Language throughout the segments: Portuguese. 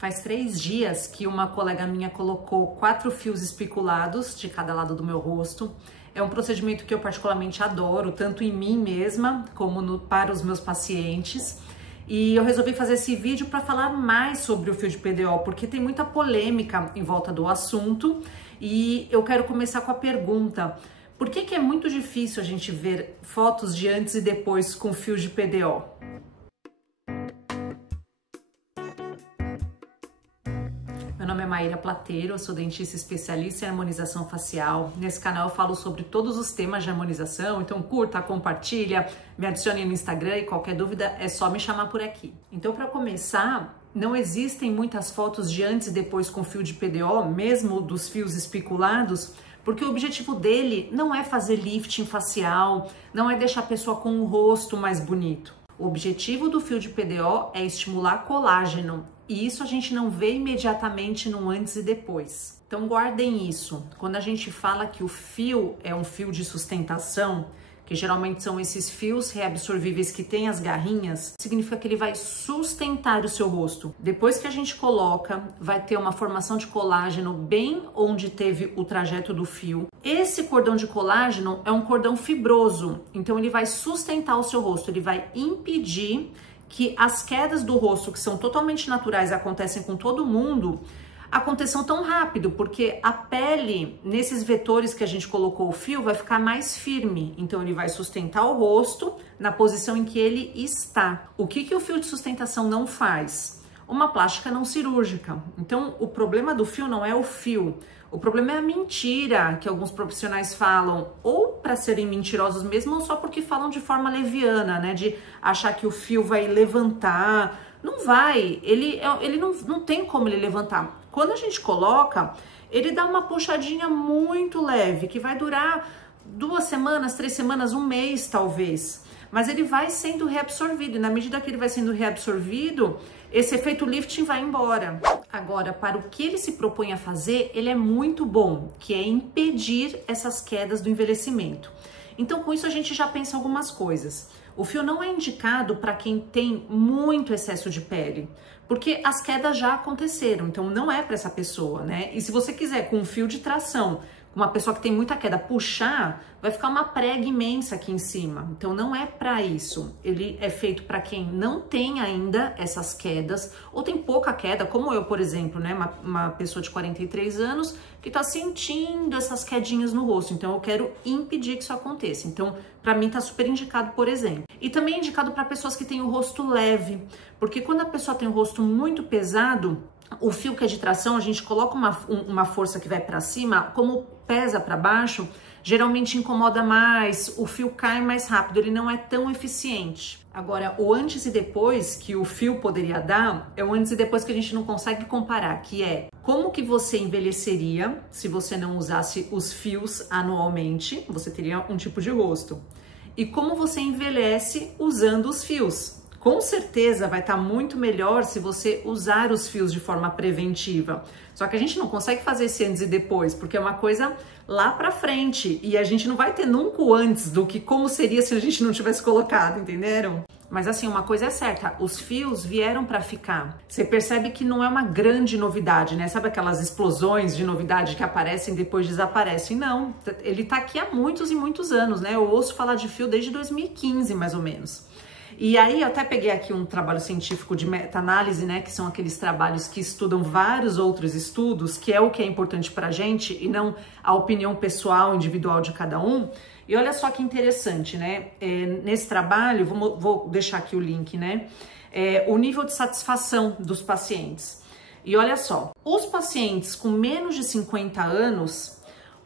Faz 3 dias que uma colega minha colocou 4 fios espiculados de cada lado do meu rosto. É um procedimento que eu particularmente adoro, tanto em mim mesma como para os meus pacientes. E eu resolvi fazer esse vídeo para falar mais sobre o fio de PDO, porque tem muita polêmica em volta do assunto. E eu quero começar com a pergunta: por que é muito difícil a gente ver fotos de antes e depois com fio de PDO? Meu nome é Maíra Plateiro, eu sou dentista especialista em harmonização facial. Nesse canal eu falo sobre todos os temas de harmonização, então curta, compartilha, me adicione no Instagram e qualquer dúvida é só me chamar por aqui. Então, para começar, não existem muitas fotos de antes e depois com fio de PDO, mesmo dos fios espiculados, porque o objetivo dele não é fazer lifting facial, não é deixar a pessoa com o rosto mais bonito. O objetivo do fio de PDO é estimular colágeno, e isso a gente não vê imediatamente no antes e depois. Então guardem isso. Quando a gente fala que o fio é um fio de sustentação, que geralmente são esses fios reabsorvíveis que têm as garrinhas, significa que ele vai sustentar o seu rosto. Depois que a gente coloca, vai ter uma formação de colágeno bem onde teve o trajeto do fio. Esse cordão de colágeno é um cordão fibroso, então ele vai sustentar o seu rosto, ele vai impedir que as quedas do rosto, que são totalmente naturais, acontecem com todo mundo, aconteçam tão rápido, porque a pele, nesses vetores que a gente colocou o fio, vai ficar mais firme. Então, ele vai sustentar o rosto na posição em que ele está. O que o fio de sustentação não faz? Uma plástica não cirúrgica. Então, o problema do fio não é o fio. O problema é a mentira que alguns profissionais falam, ou para serem mentirosos mesmo, ou só porque falam de forma leviana, né? De achar que o fio vai levantar. Não vai, ele não tem como ele levantar. Quando a gente coloca, ele dá uma puxadinha muito leve, que vai durar 2 semanas, 3 semanas, 1 mês talvez. Mas ele vai sendo reabsorvido, e na medida que ele vai sendo reabsorvido, esse efeito lifting vai embora. Agora, para o que ele se propõe a fazer, ele é muito bom, que é impedir essas quedas do envelhecimento. Então, com isso, a gente já pensa algumas coisas. O fio não é indicado para quem tem muito excesso de pele, porque as quedas já aconteceram, então não é para essa pessoa, né? E se você quiser com um fio de tração, uma pessoa que tem muita queda, puxar, vai ficar uma prega imensa aqui em cima. Então não é para isso. Ele é feito para quem não tem ainda essas quedas, ou tem pouca queda, como eu, por exemplo, né? Uma pessoa de 43 anos que tá sentindo essas quedinhas no rosto. Então eu quero impedir que isso aconteça. Então, para mim tá super indicado, por exemplo. E também é indicado para pessoas que têm o rosto leve, porque quando a pessoa tem o rosto muito pesado, o fio que é de tração, a gente coloca uma força que vai para cima, como pesa para baixo, geralmente incomoda mais, o fio cai mais rápido, ele não é tão eficiente. Agora, o antes e depois que o fio poderia dar, é o antes e depois que a gente não consegue comparar, que é como que você envelheceria se você não usasse os fios anualmente, você teria um tipo de rosto. E como você envelhece usando os fios. Com certeza vai estar muito melhor se você usar os fios de forma preventiva. Só que a gente não consegue fazer esse antes e depois, porque é uma coisa lá pra frente. E a gente não vai ter nunca o antes do que como seria se a gente não tivesse colocado, entenderam? Mas assim, uma coisa é certa, os fios vieram para ficar. Você percebe que não é uma grande novidade, né? Sabe aquelas explosões de novidade que aparecem e depois desaparecem? Não, ele tá aqui há muitos e muitos anos, né? Eu ouço falar de fio desde 2015, mais ou menos. E aí eu até peguei aqui um trabalho científico de meta-análise, né, que são aqueles trabalhos que estudam vários outros estudos, que é o que é importante pra gente e não a opinião pessoal, individual de cada um. E olha só que interessante, né, nesse trabalho, vou deixar aqui o link, né, o nível de satisfação dos pacientes. E olha só, os pacientes com menos de 50 anos,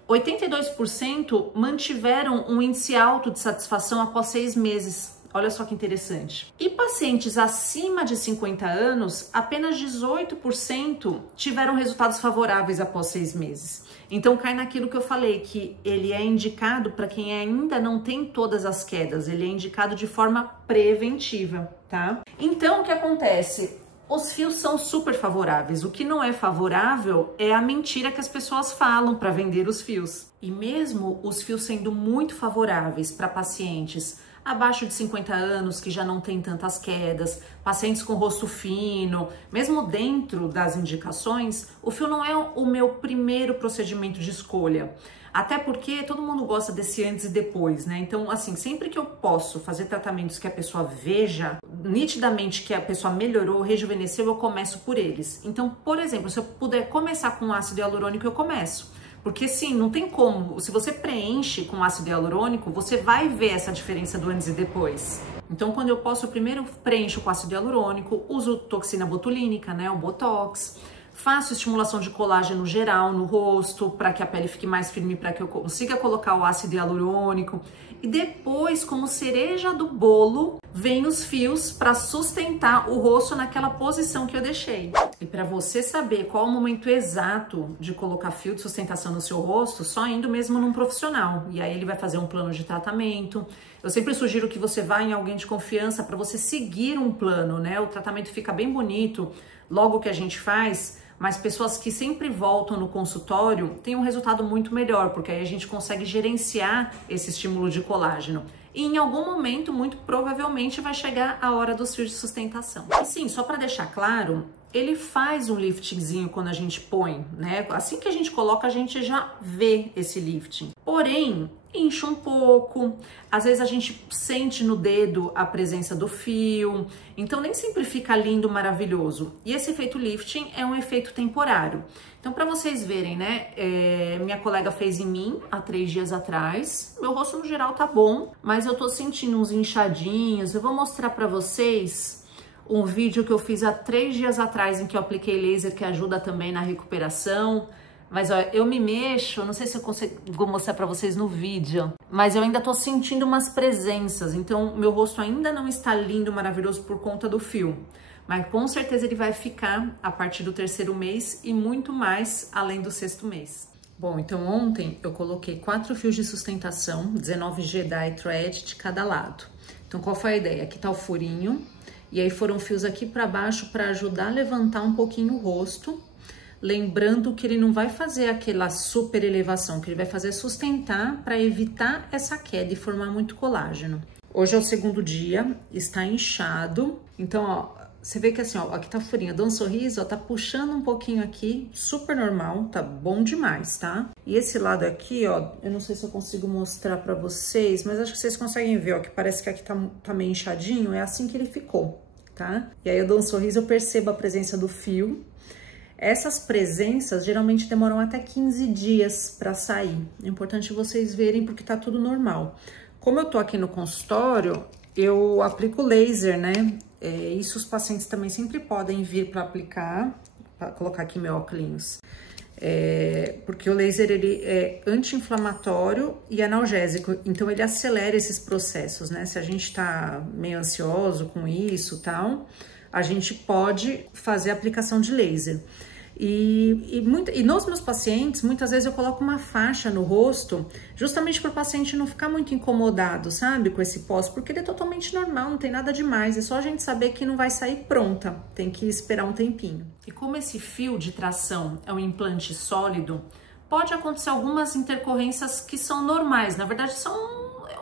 82% mantiveram um índice alto de satisfação após 6 meses. Olha só que interessante. E pacientes acima de 50 anos, apenas 18% tiveram resultados favoráveis após 6 meses. Então cai naquilo que eu falei, que ele é indicado para quem ainda não tem todas as quedas, ele é indicado de forma preventiva, tá? Então o que acontece? Os fios são super favoráveis. O que não é favorável é a mentira que as pessoas falam para vender os fios. E mesmo os fios sendo muito favoráveis para pacientes abaixo de 50 anos, que já não tem tantas quedas, pacientes com rosto fino, mesmo dentro das indicações, o fio não é o meu primeiro procedimento de escolha. Até porque todo mundo gosta desse antes e depois, né? Então, assim, sempre que eu posso fazer tratamentos que a pessoa veja nitidamente que a pessoa melhorou, rejuvenesceu, eu começo por eles. Então, por exemplo, se eu puder começar com ácido hialurônico, eu começo. Porque sim, não tem como. Se você preenche com ácido hialurônico, você vai ver essa diferença do antes e depois. Então, quando eu posso, eu primeiro preencho com ácido hialurônico, uso toxina botulínica, né, o Botox. Faço estimulação de colágeno geral no rosto para que a pele fique mais firme, para que eu consiga colocar o ácido hialurônico. E depois, como cereja do bolo, vem os fios para sustentar o rosto naquela posição que eu deixei. E para você saber qual é o momento exato de colocar fio de sustentação no seu rosto, só indo mesmo num profissional. E aí ele vai fazer um plano de tratamento. Eu sempre sugiro que você vá em alguém de confiança para você seguir um plano, né? O tratamento fica bem bonito logo que a gente faz, mas pessoas que sempre voltam no consultório têm um resultado muito melhor, porque aí a gente consegue gerenciar esse estímulo de colágeno. E em algum momento, muito provavelmente, vai chegar a hora dos fios de sustentação. E sim, só para deixar claro, ele faz um liftingzinho quando a gente põe, né? Assim que a gente coloca, a gente já vê esse lifting. Porém, incha um pouco, às vezes a gente sente no dedo a presença do fio, então nem sempre fica lindo, maravilhoso. E esse efeito lifting é um efeito temporário. Então, para vocês verem, né, minha colega fez em mim há 3 dias atrás, meu rosto no geral tá bom, mas eu tô sentindo uns inchadinhos. Eu vou mostrar para vocês um vídeo que eu fiz há 3 dias atrás, em que eu apliquei laser, que ajuda também na recuperação. Mas ó, eu me mexo, não sei se eu consigo mostrar pra vocês no vídeo, mas eu ainda tô sentindo umas presenças, então meu rosto ainda não está lindo, maravilhoso por conta do fio. Mas com certeza ele vai ficar a partir do 3º mês e muito mais além do 6º mês. Bom, então ontem eu coloquei 4 fios de sustentação, 19G dye thread de cada lado. Então qual foi a ideia? Aqui tá o furinho, e aí foram fios aqui pra baixo para ajudar a levantar um pouquinho o rosto. Lembrando que ele não vai fazer aquela super elevação, que ele vai fazer sustentar para evitar essa queda e formar muito colágeno. Hoje é o 2º dia, está inchado. Então, ó, você vê que assim, ó, aqui tá a furinha, dá um sorriso, ó, tá puxando um pouquinho aqui, super normal, tá bom demais, tá? E esse lado aqui, ó, eu não sei se eu consigo mostrar para vocês, mas acho que vocês conseguem ver, ó, que parece que aqui tá meio inchadinho, é assim que ele ficou, tá? E aí eu dou um sorriso, eu percebo a presença do fio. Essas presenças geralmente demoram até 15 dias para sair. É importante vocês verem porque tá tudo normal. Como eu tô aqui no consultório, eu aplico laser, né? Isso os pacientes também sempre podem vir para aplicar, para colocar aqui meu óculos. Porque o laser ele é anti-inflamatório e analgésico, então ele acelera esses processos, né? Se a gente tá meio ansioso com isso e tal, a gente pode fazer a aplicação de laser. E nos meus pacientes, muitas vezes eu coloco uma faixa no rosto, justamente para o paciente não ficar muito incomodado, sabe, com esse pós, porque ele é totalmente normal, não tem nada demais, é só a gente saber que não vai sair pronta, tem que esperar um tempinho. E como esse fio de tração é um implante sólido, pode acontecer algumas intercorrências que são normais, na verdade são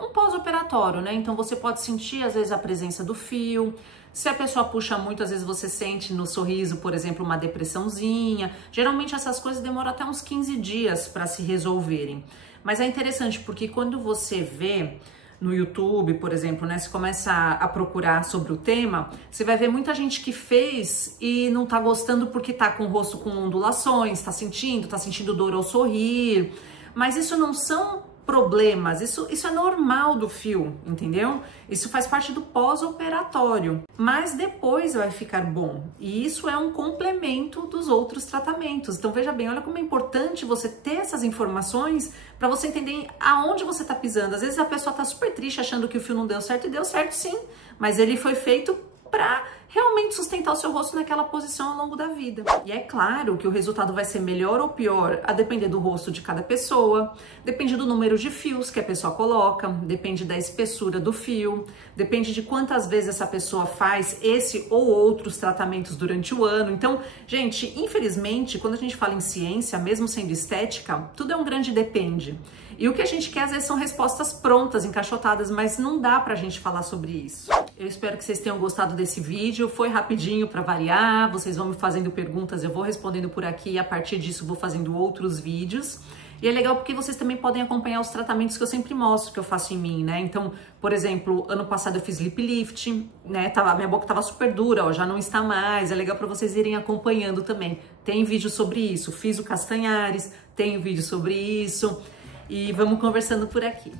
um pós-operatório, né? Então você pode sentir às vezes a presença do fio. Se a pessoa puxa muito, às vezes você sente no sorriso, por exemplo, uma depressãozinha. Geralmente essas coisas demoram até uns 15 dias para se resolverem. Mas é interessante porque quando você vê no YouTube, por exemplo, né, você começa a procurar sobre o tema, você vai ver muita gente que fez e não tá gostando porque tá com o rosto com ondulações, tá sentindo dor ao sorrir. Mas isso não são problemas, isso é normal do fio, entendeu? Isso faz parte do pós-operatório, mas depois vai ficar bom, e isso é um complemento dos outros tratamentos. Então veja bem, olha como é importante você ter essas informações para você entender aonde você tá pisando. Às vezes a pessoa tá super triste achando que o fio não deu certo, e deu certo sim, mas ele foi feito para realmente sustentar o seu rosto naquela posição ao longo da vida. E é claro que o resultado vai ser melhor ou pior a depender do rosto de cada pessoa, depende do número de fios que a pessoa coloca, depende da espessura do fio, depende de quantas vezes essa pessoa faz esse ou outros tratamentos durante o ano. Então, gente, infelizmente, quando a gente fala em ciência, mesmo sendo estética, tudo é um grande depende. E o que a gente quer às vezes são respostas prontas, encaixotadas, mas não dá pra gente falar sobre isso. Eu espero que vocês tenham gostado desse vídeo, foi rapidinho para variar, vocês vão me fazendo perguntas, eu vou respondendo por aqui e a partir disso vou fazendo outros vídeos. E é legal porque vocês também podem acompanhar os tratamentos que eu sempre mostro, que eu faço em mim, né? Então, por exemplo, ano passado eu fiz lip lift, né? Minha boca tava super dura, ó, já não está mais. É legal para vocês irem acompanhando também. Tem vídeo sobre isso. Fiz o Castanhares, tem vídeo sobre isso. E vamos conversando por aqui.